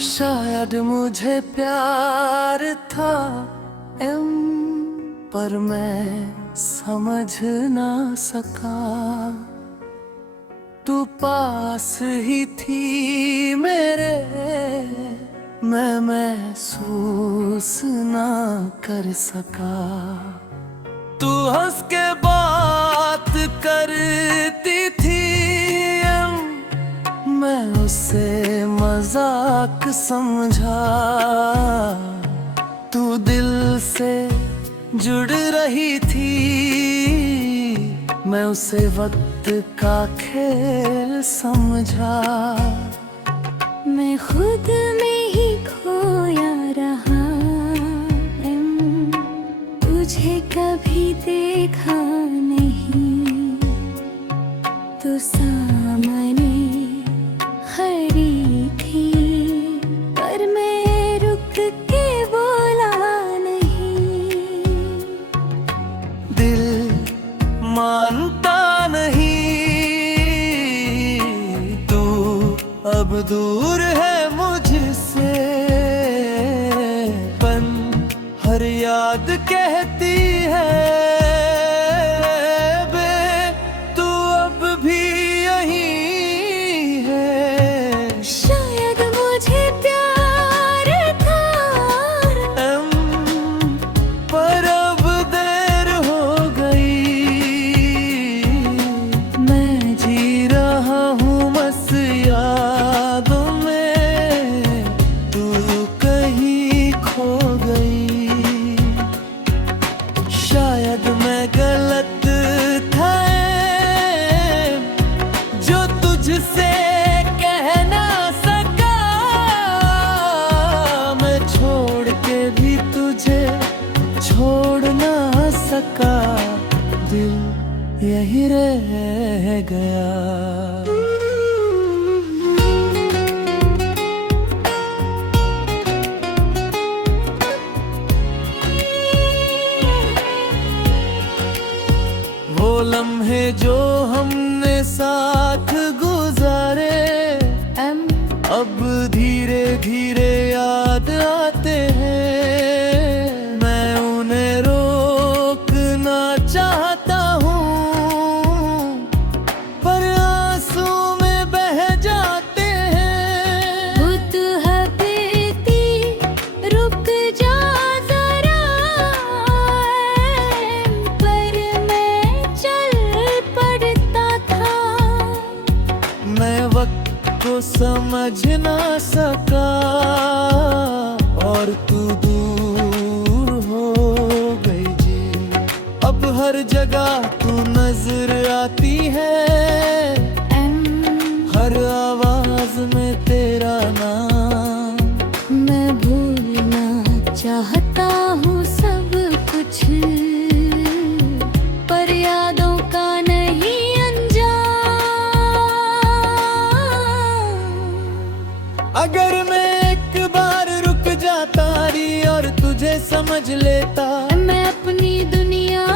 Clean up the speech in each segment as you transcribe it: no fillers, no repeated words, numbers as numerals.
शायद मुझे प्यार था पर मैं समझ ना सका। तू पास ही थी मेरे, मैं महसूस ना कर सका। तू हंस के बात करती थी, मैं उसे मजाक समझा। तू दिल से जुड़ रही थी, मैं उसे वक्त का खेल समझा। मैं खुद में ही खोया रहा, तुझे कभी देखा नहीं। तो सामने खड़ी थी, पर मैं रुक के बोला नहीं। दिल मानता नहीं, तू अब दूर है मुझसे। पन हर याद कहती है, बे तू अब भी यही है। शायद मुझे प्यार था, पर अब देर हो गई। मैं जी रहा हूँ बस यादों में, तू कहीं खो गई। शायद मैं गलत था जो तुझसे कह ना सका। मैं छोड़ के भी तुझे छोड़ ना सका। दिल यही रह गया। वो लम्हे जो हमने साथ गुजारे, अब धीरे धीरे याद आते हैं। मैं उन्हें रोकना चाहता हूँ, पर आंसू में बह जाते हैं। बुत हबीती रुक जा जरा, पर मैं चल पड़ता था। मैं वक्त को समझ ना सका, और तू दूर हो गई जी। अब हर जगह तू नजर आती है, हर आवाज में तेरा नाम। मैं भूलना चाहता हूँ सब कुछ, पर यादों का नहीं अंजाम। अगर मैं एक बार रुक जाता री और तुझे समझ लेता, मैं अपनी दुनिया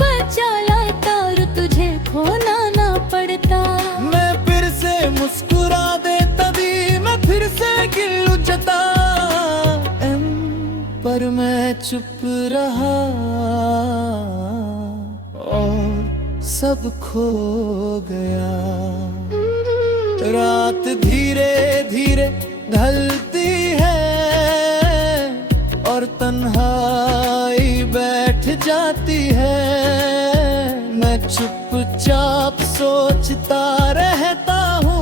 बचा लाता और तुझे खोना ना पड़ता। मैं फिर से मुस्कुरा दे तभी मैं फिर से गिर उठता। पर मैं चुप रहा और सब खो गया। रात धीरे धीरे ढलती है और तन्हाई बैठ जाती है। मैं चुपचाप सोचता रहता हूँ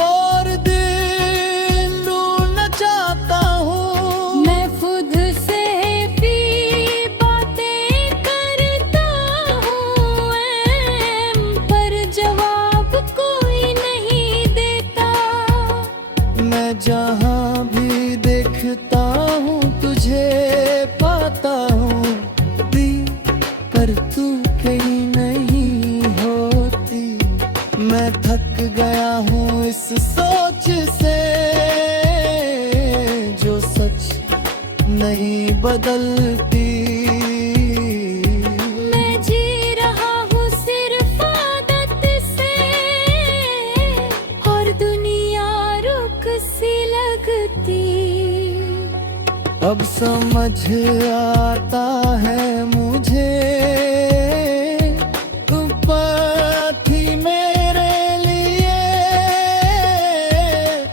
और दिन ढूंढना चाहता हूँ। मैं खुद से भी बातें करता हूँ, पर जवाब कोई नहीं देता। मैं जहाँ भी देखता हूँ तुझे पाता हूँ, पर तू कहीं नहीं होती। मैं थक गया हूँ इस सोच से, जो सच नहीं बदलती। मैं जी रहा हूँ सिर्फ आदत से, और दुनिया रुक नमक सी लगती। अब समझ आता है मुझे, तुम पर थी मेरे लिए।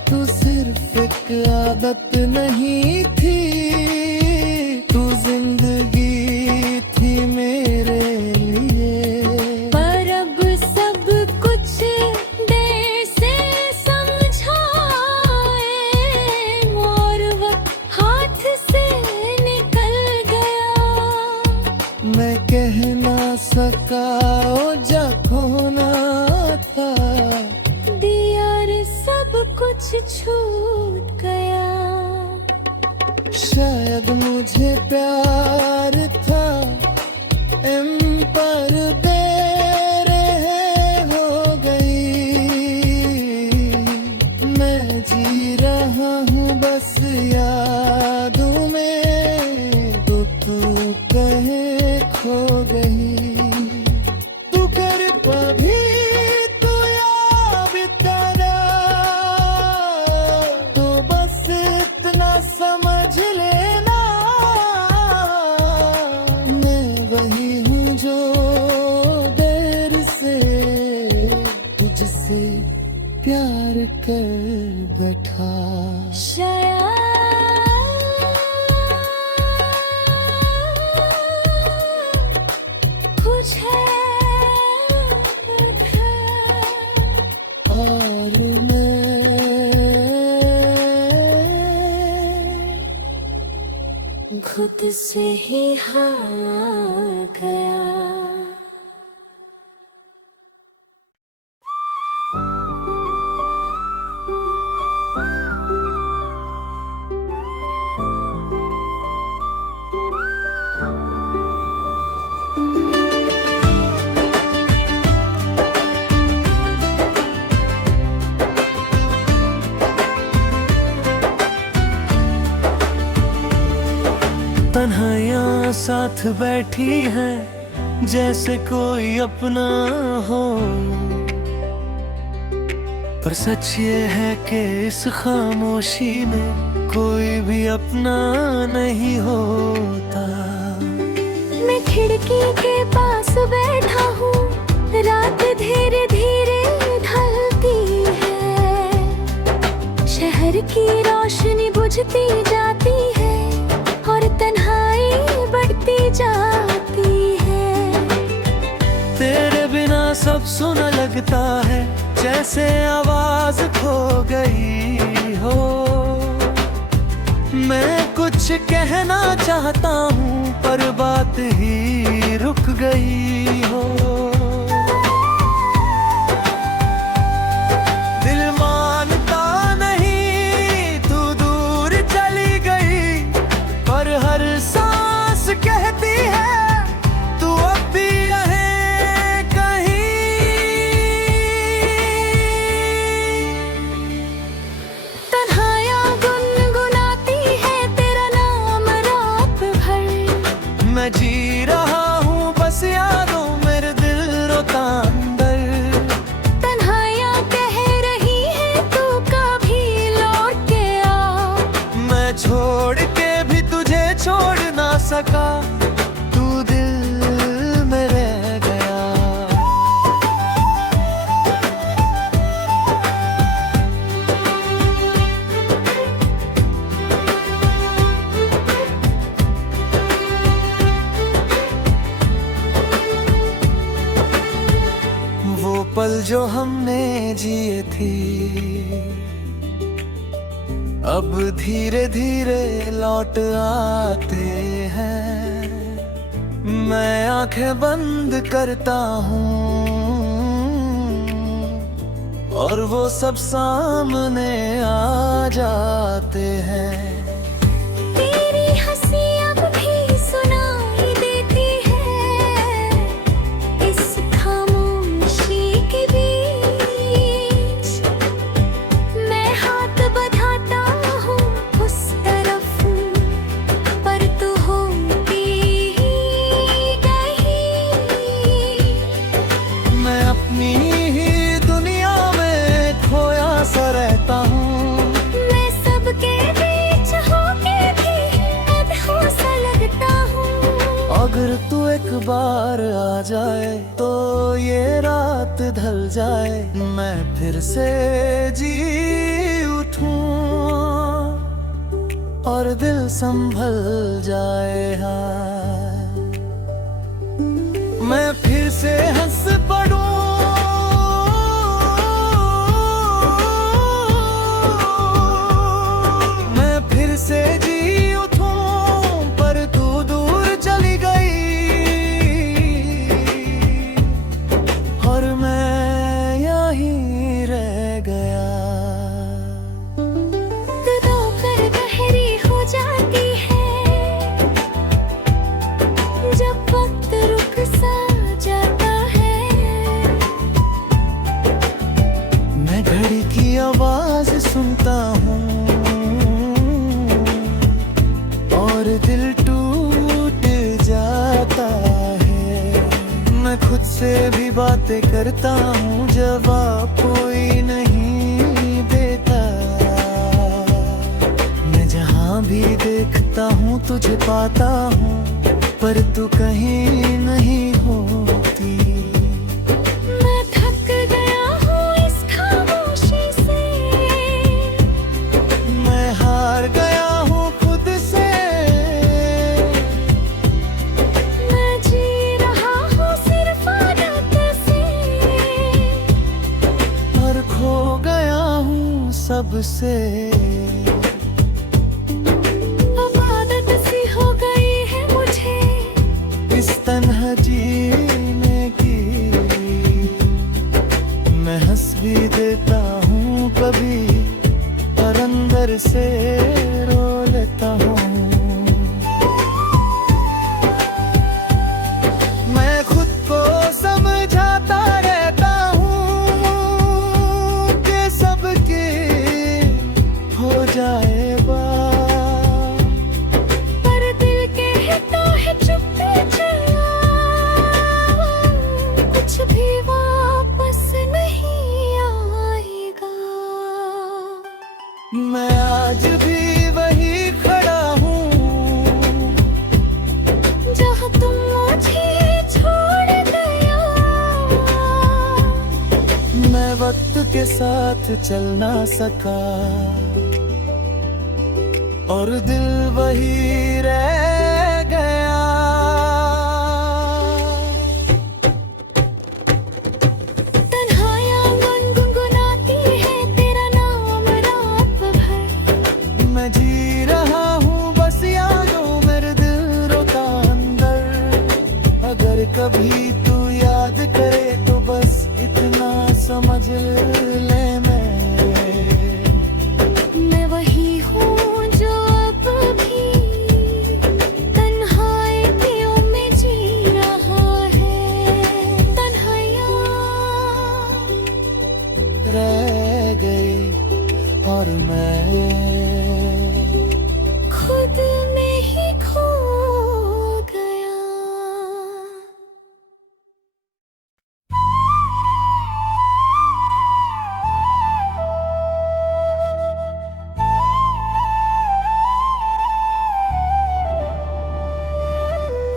तू सिर्फ एक आदत नहीं थी, तू जिंदगी थी मेरे लिए। पर अब सब कुछ देर से समझाए, और वक्त हाथ से निकल गया। मैं कह ना सका ओ जा खोना था, दिया रे सब कुछ छूट गया। शायद मुझे प्यार था पर देर हो गई। मैं जी रहा हूँ बस यादों में, तो तू कहीं खो गई। तू कर कभी तू याद तेरा, तो बस इतना समझ लेना, मैं वही हूँ जो देर से तुझसे प्यार कर बैठा। कुछ है और मैं खुद से ही हार गया। तन्हाइयाँ साथ बैठी हैं जैसे कोई अपना हो, पर सच ये है कि इस खामोशी में कोई भी अपना नहीं होता। मैं खिड़की के पास बैठा हूँ, रात धीरे धीरे ढलती है। शहर की रोशनी बुझती जाती है और तन्हाई बढ़ती जाती है। तेरे बिना सब सुना लगता है, जैसे आवाज खो गई हो। मैं कुछ कहना चाहता हूँ पर बात ही रुक गई हो। दिल मानता नहीं तू दूर चली गई, पर हर सांस कहती है तू अब भी रहे कहीं। तन्हाइयाँ गुनगुनाती है तेरा नाम रात भर। मैं जी रहा हूँ बस यादों, मेरे दिल रोता अंदर। तन्हाइयाँ कह रही है तू कभी लौट के आ। मैं छोड़ के भी तुझे छोड़ ना सका, तू दिल में रह गया। वो पल जो हमने जिए थी, अब धीरे धीरे लौट आते हैं। मैं आंखें बंद करता हूँ और वो सब सामने आ जाते हैं। तेरी हंसी अब भी सुनाई देती है इस खामोशी के बीच। मैं हाथ बढ़ाता हूँ उस तरफ, पर तू होती ही गई। मैं अपनी ही दुनिया में खोया सा रहता हूँ, बार आ जाए तो ये रात ढल जाए, मैं फिर से जी उठूं और दिल संभल जाए। हाँ, मैं फिर से हंस पड़ूं, मैं फिर से जी उठूं, पर तू दूर चली गई और मैं यहीं रह गया। दोपहर गहरी हो जाती है जब वक्त रुक सा जाता है। मैं घड़ी की आवाज सुनता हूँ और दिल टूट जाता है। मैं खुद से भी बातें करता हूँ, जवाब कोई नहीं देता। मैं जहाँ भी देखता हूँ तुझे पाता हूँ, पर तू कहीं नहीं होती। मैं थक गया हूँ इस खामोशी से, मैं हार गया हूँ खुद से, मैं जी रहा हूँ सिर्फ आदत से, और खो गया हूँ सबसे। अब आदत सी हो गई है मुझे इस तन्हा जीने की, मैं हंस भी देता हूँ कभी और अंदर से रो लेता हूँ। मैं खुद को समझाता रहता हूँ कि सबके हो जाएगा, पर दिल कहता है चुप चला, कुछ भी वापस नहीं आएगा। मैं आज भी वही खड़ा हूँ जहाँ तुम मुझे छोड़ गया, मैं वक्त के साथ चल ना सका और दिल वही रह गया। तन्हाइयाँ गुनगुनाती है तेरा नाम रात भर, मैं जी रहा हूँ बस यादों, मेरे दिल रोता अंदर। अगर कभी तू याद करे तो बस इतना समझ ले, मैं वही हूँ जो अब भी तन्हाइयों में जी रहा है। तन्हाइयाँ रह गई और मैं खुद में ही खो गया।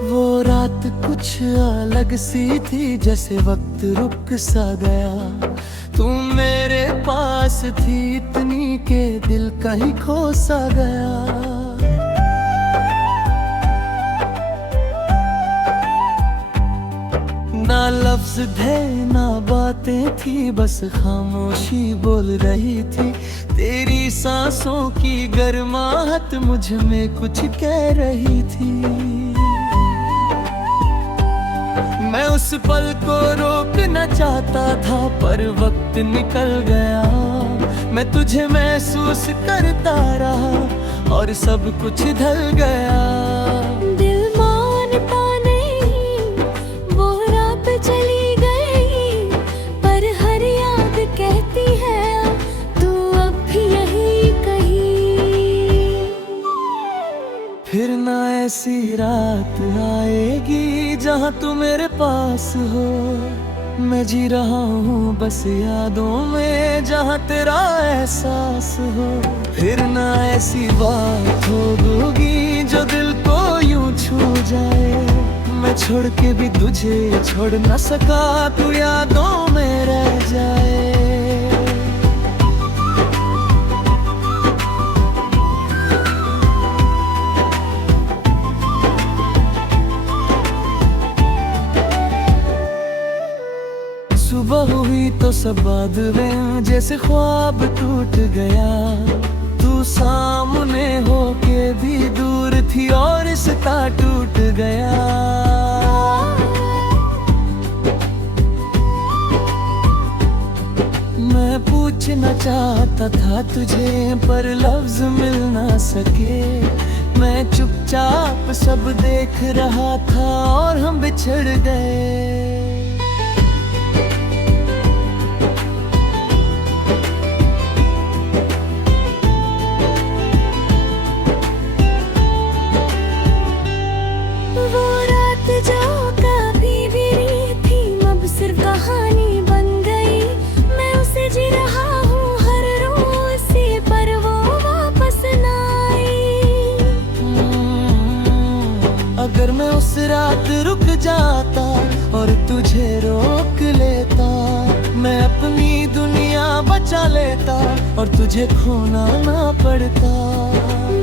वो रात कुछ अलग सी थी, जैसे वक्त रुक सा गया। तुम मेरे पास थी इतनी के दिल कहीं खो सा गया। ना लफ्ज थे ना बातें थी, बस खामोशी बोल रही थी। तेरी सांसों की गर्माहट मुझ में कुछ कह रही थी। मैं उस पल को रोकना चाहता था, पर वक्त निकल गया। मैं तुझे महसूस करता रहा और सब कुछ ढल गया। दिल मानता नहीं, वो रात चली गई, पर हर याद कहती है तू अब भी यही कहीं। फिर ना ऐसी रात आएगी जहाँ तू मेरे पास हो। मैं जी रहा हूँ बस यादों में जहाँ तेरा एहसास हो। फिर ना ऐसी बात होगी जो दिल को यूं छू जाए। मैं छोड़ के भी तुझे छोड़ न सका, तू यादों में रह जाए। सुबह हुई तो सब बादलें जैसे ख्वाब टूट गया, तू सामने होके भी दूर थी और रिश्ता टूट गया। मैं पूछना चाहता था तुझे पर लफ्ज मिल ना सके, मैं चुपचाप सब देख रहा था और हम बिछड़ गए। अगर मैं उस रात रुक जाता और तुझे रोक लेता, मैं अपनी दुनिया बचा लेता और तुझे खोना ना पड़ता।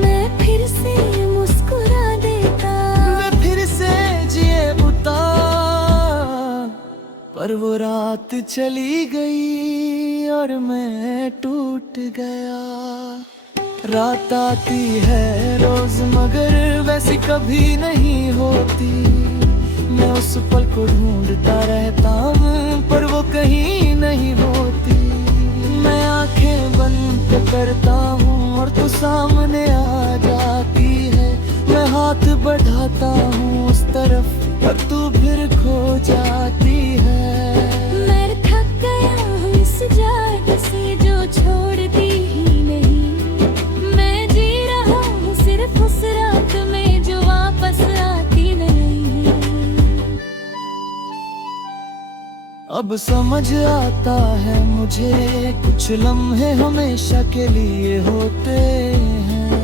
मैं फिर से मुस्कुरा देता, मैं फिर से जिए उता, पर वो रात चली गई और मैं टूट गया। रात आती है रोज मगर वैसी कभी नहीं होती, मैं उस पल को ढूंढता रहता हूँ पर वो कहीं नहीं होती। मैं आंखें बंद करता हूँ और तू सामने आ जाती है, मैं हाथ बढ़ाता हूँ उस तरफ पर तू फिर खो जाती है। मैं थक गया हूँ इस जान से जो छोड़ती ही नहीं, उस रात में जो वापस आती नहीं। अब समझ आता है मुझे कुछ लम्हे हमेशा के लिए होते हैं,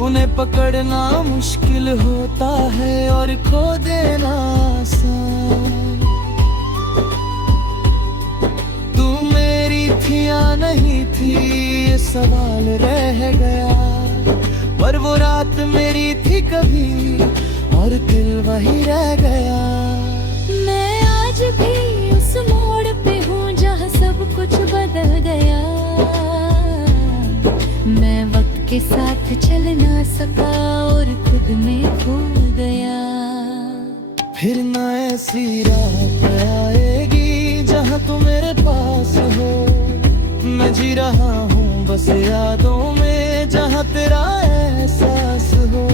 उन्हें पकड़ना मुश्किल होता है और खो देना आसान। तू मेरी थी या नहीं थी ये सवाल रह गया, पर वो रात मेरी थी कभी और दिल वही रह गया। मैं आज भी उस मोड़ पे हूँ जहाँ सब कुछ बदल गया, मैं वक्त के साथ चल ना सका और खुद में खो गया। फिर ना ऐसी रात आएगी जहाँ तू मेरे पास हो, मैं जी रहा हूँ बस यादों में जहाँ तेरा एहसास हो।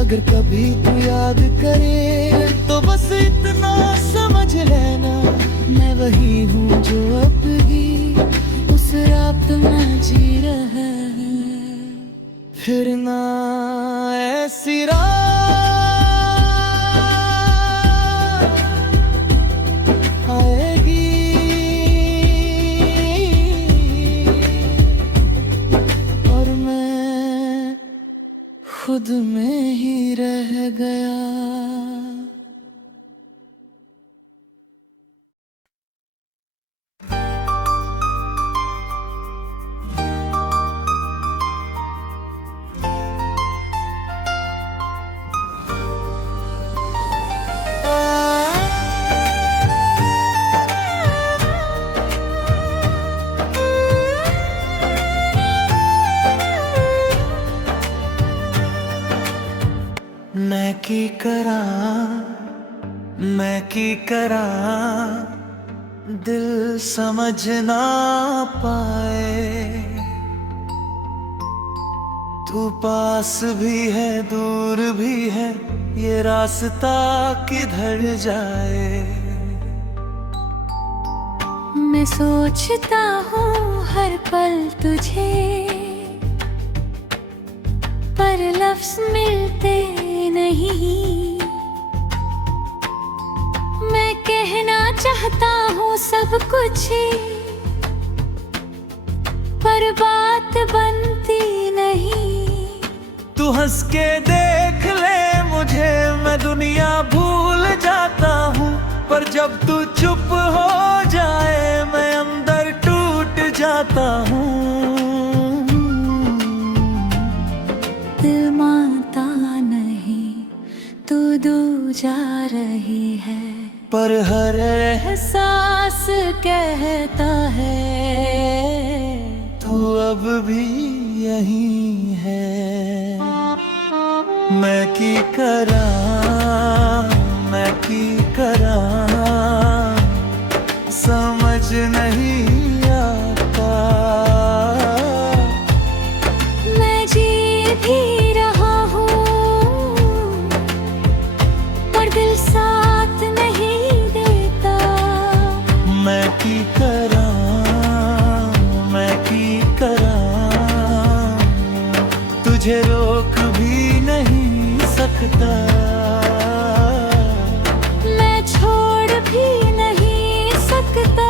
अगर कभी तू याद करे तो बस इतना समझ लेना, मैं वही हूँ जो अब भी उस रात में जी रहा है। फिर ना ऐसी रात आएगी और मैं खुद में ही रह गया। मैं की करा दिल समझ ना पाए, तू पास भी है दूर भी है ये रास्ता किधर जाए। मैं सोचता हूँ हर पल तुझे, पर लफ्ज मिलते नहीं। मैं कहना चाहता हूँ सब कुछ, पर बात बनती नहीं। तू हंस के देख ले मुझे, मैं दुनिया भूल जाता हूँ। पर जब तू चुप हो जाए मैं अंदर टूट जाता हूँ। दिल मानता नहीं, तू दूर जा रही है, पर हर एहसास कहता है तू अब भी यही है। मैं की करा, मैं की करा, समझ नहीं आता। मैं जी भी रहा हूँ पर दिल साथ नहीं देता। मैं की करा, मैं की करा, तुझे रोक भी नहीं सकता। मैं छोड़ भी नहीं सकता।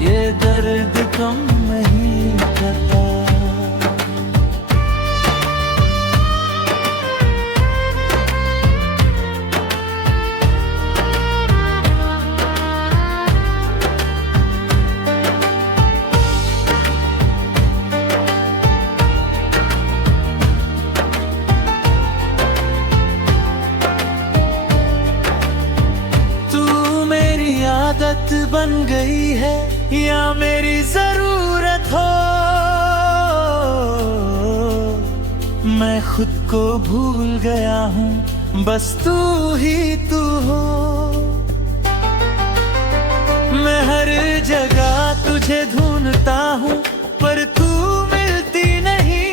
ये दर्द कम नहीं करता। आदत बन गई है या मेरी जरूरत हो, मैं खुद को भूल गया हूँ, बस तू ही तू हो। मैं हर जगह तुझे ढूंढता हूँ पर तू मिलती नहीं।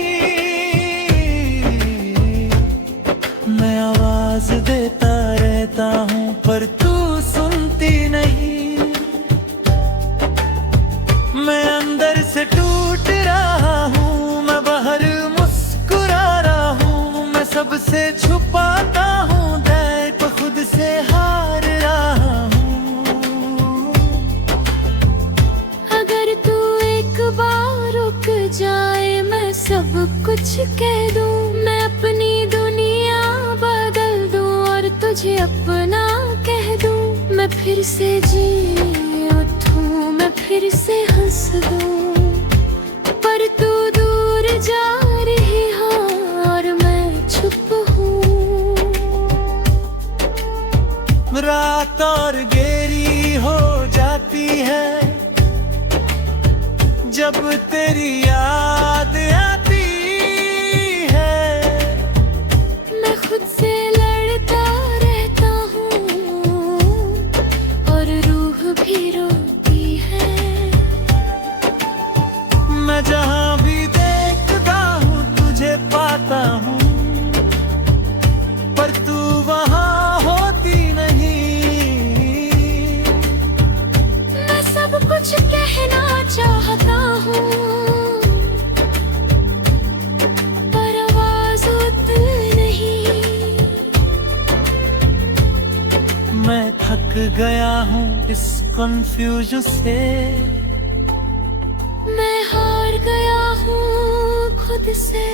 मैं आवाज देता रहता हूँ पर तू सुनती नहीं। मैं अंदर से टूट रहा हूँ, मैं बाहर मुस्कुरा रहा हूँ। मैं सबसे छुपाता हूँ दर्द, पर खुद से हार रहा हूँ। अगर तू एक बार रुक जाए मैं सब कुछ कह दूँ। मैं अपनी दुनिया बदल दूँ और तुझे अपना कह दूँ। मैं फिर से जी उठूँ, मैं फिर से हंस दूँ, पर तू दूर जा रही है और मैं चुप हूँ। रात और गहरी हो जाती है जब तेरी याद आती है। मैं खुद से लड़ता रहता हूँ और रूह भी रोती है। मैं जहाँ भी देखता हूँ तुझे पाता हूँ, पर तू वहाँ होती नहीं। मैं सब कुछ कहना चाहता हूँ पर आवाज उतनी नहीं। मैं थक गया हूँ इस कंफ्यूजन से, मैं हार गया हूँ खुद से।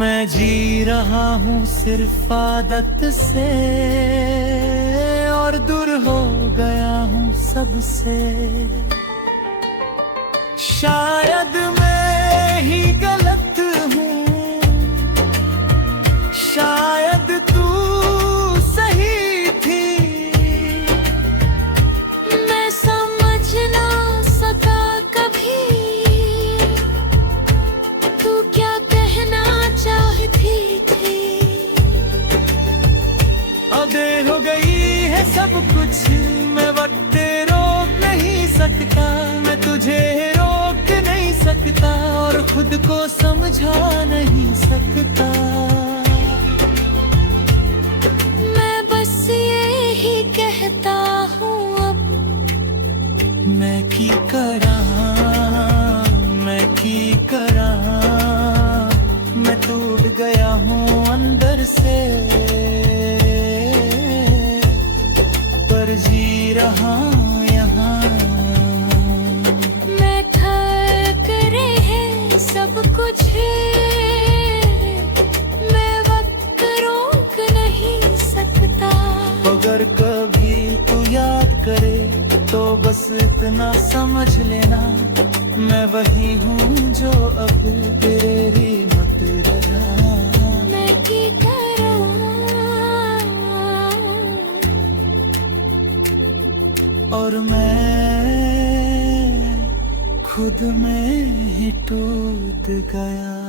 मैं जी रहा हूँ सिर्फ आदत से और दूर हो गया हूँ सबसे। शायद मैं ही गलत हूँ, शायद तू सही थी। मैं समझ ना सका कभी तू क्या कहना चाहती थी। अब देर हो गई है सब कुछ, मैं वक्त रोक नहीं सकता। मैं तुझे रोक नहीं सकता और खुद को समझा नहीं सकता। मैं बस ये ही कहता हूँ अब मैं की करा, मैं की करा, मैं टूट गया हूँ अंदर से, पर जी रहा हूँ यहाँ। मैं थक रहे सब कुछ करे तो बस इतना समझ लेना, मैं वही हूँ जो अब तेरे री मत रहा। मैं की करूं और मैं खुद में ही टूट गया।